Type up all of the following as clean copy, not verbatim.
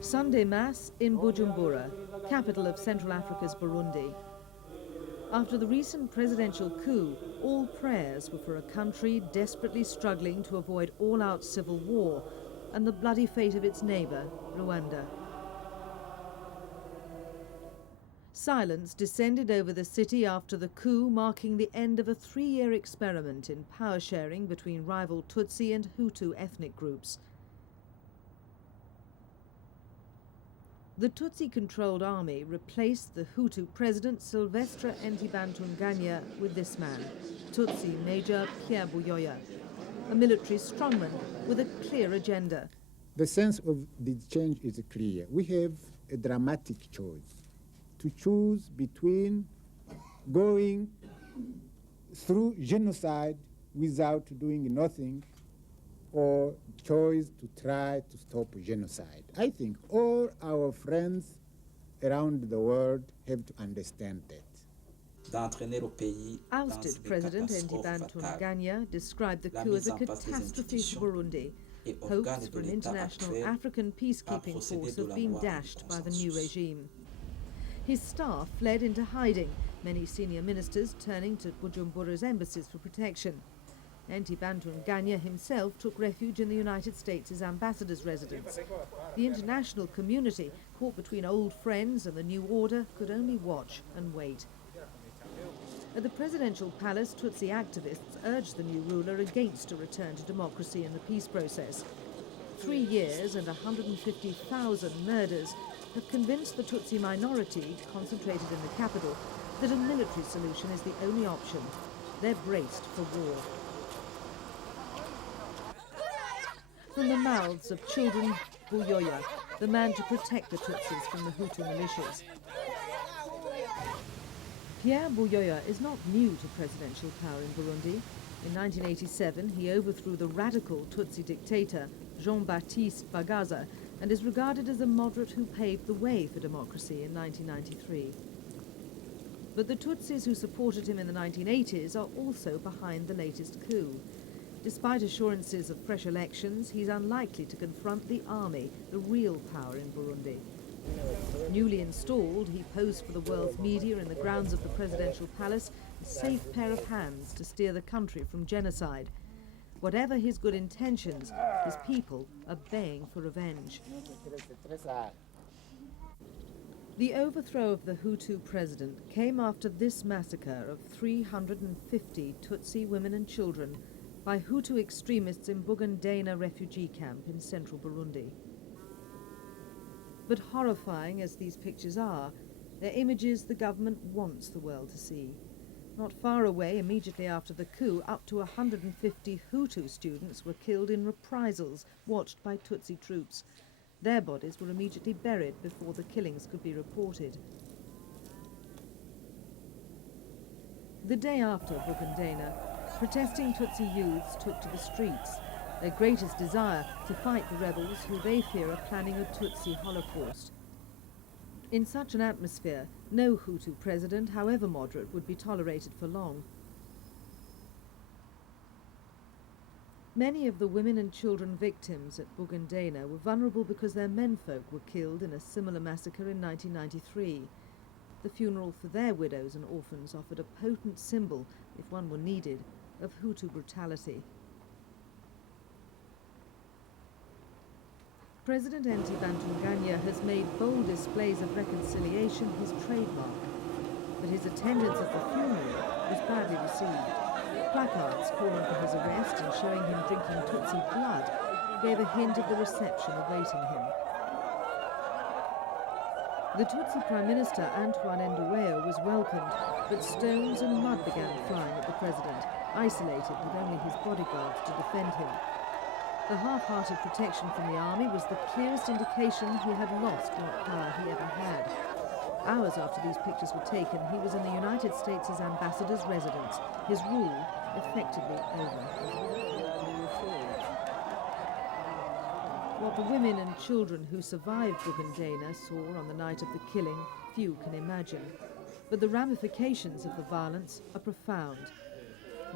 Sunday Mass in Bujumbura, capital of Central Africa's Burundi. After the recent presidential coup, all prayers were for a country desperately struggling to avoid all-out civil war and the bloody fate of its neighbour, Rwanda. Silence descended over the city after the coup, marking the end of a 3-year experiment in power sharing between rival Tutsi and Hutu ethnic groups. The Tutsi-controlled army replaced the Hutu president Sylvestre Ntibanguntanya with this man, Tutsi Major Pierre Buyoya, a military strongman with a clear agenda. The sense of the change is clear. We have a dramatic choice to choose between going through genocide without doing nothing, or choice to try to stop genocide. I think all our friends around the world have to understand that. Ousted President Ntibanguntanya described the coup as a catastrophe for Burundi. Hopes for an international African peacekeeping force have been dashed by the new regime. His staff fled into hiding, many senior ministers turning to Bujumbura's embassies for protection. Ntibanguntanya himself took refuge in the United States' ambassador's residence. The international community, caught between old friends and the new order, could only watch and wait. At the presidential palace, Tutsi activists urged the new ruler against a return to democracy in the peace process. 3 years and 150,000 murders have convinced the Tutsi minority, concentrated in the capital, that a military solution is the only option. They're braced for war. From the mouths of children, Buyoya, the man to protect the Tutsis from the Hutu militias. Pierre Buyoya is not new to presidential power in Burundi. In 1987, he overthrew the radical Tutsi dictator Jean-Baptiste Bagaza and is regarded as a moderate who paved the way for democracy in 1993. But the Tutsis who supported him in the 1980s are also behind the latest coup. Despite assurances of fresh elections, he's unlikely to confront the army, the real power in Burundi. Newly installed, he posed for the world's media in the grounds of the presidential palace, a safe pair of hands to steer the country from genocide. Whatever his good intentions, his people are baying for revenge. The overthrow of the Hutu president came after this massacre of 350 Tutsi women and children by Hutu extremists in Bugandena refugee camp in central Burundi. But horrifying as these pictures are, they're images the government wants the world to see. Not far away, immediately after the coup, up to 150 Hutu students were killed in reprisals watched by Tutsi troops. Their bodies were immediately buried before the killings could be reported. The day after Bugandena, protesting Tutsi youths took to the streets, their greatest desire to fight the rebels who they fear are planning a Tutsi Holocaust. In such an atmosphere, no Hutu president, however moderate, would be tolerated for long. Many of the women and children victims at Bugandena were vulnerable because their menfolk were killed in a similar massacre in 1993. The funeral for their widows and orphans offered a potent symbol, if one were needed, of Hutu brutality. President Ntibanguntanya has made bold displays of reconciliation his trademark, but his attendance at the funeral was badly received. Placards calling for his arrest and showing him drinking Tutsi blood gave a hint of the reception awaiting him. The Tutsi Prime Minister Antoine Nduweyo was welcomed, but stones and mud began flying at the president, isolated with only his bodyguards to defend him. The half-hearted protection from the army was the clearest indication he had lost what power he ever had. Hours after these pictures were taken, he was in the United States' ambassador's residence, his rule effectively over. What the women and children who survived Bugandena saw on the night of the killing, few can imagine. But the ramifications of the violence are profound.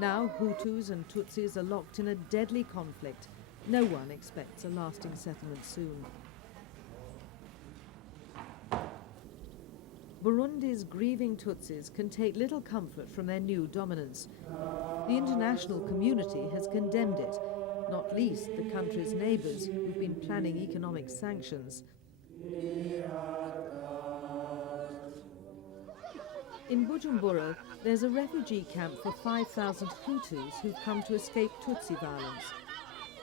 Now Hutus and Tutsis are locked in a deadly conflict, No one expects a lasting settlement soon. Burundi's grieving Tutsis can take little comfort from their new dominance. The international community has condemned it, not least the country's neighbours who've been planning economic sanctions. In Bujumbura, there's a refugee camp for 5,000 Hutus who've come to escape Tutsi violence.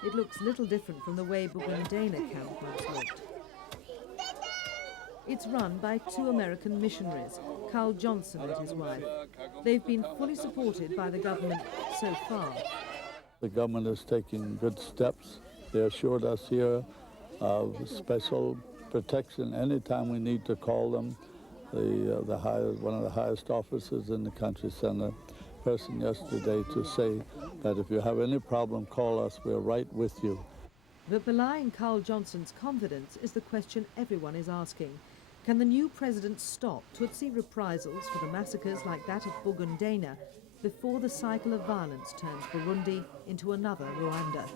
It looks little different from the way Bugundena camp once looked. It's run by 2 American missionaries, Carl Johnson and his wife. They've been fully supported by the government so far. The government is taking good steps. They assured us here of special protection anytime we need to call them. One of the highest officers in the country sent a person yesterday to say that if you have any problem, call us, we're right with you. But belying Carl Johnson's confidence is the question everyone is asking. Can the new president stop Tutsi reprisals for the massacres like that of Bugundena before the cycle of violence turns Burundi into another Rwanda?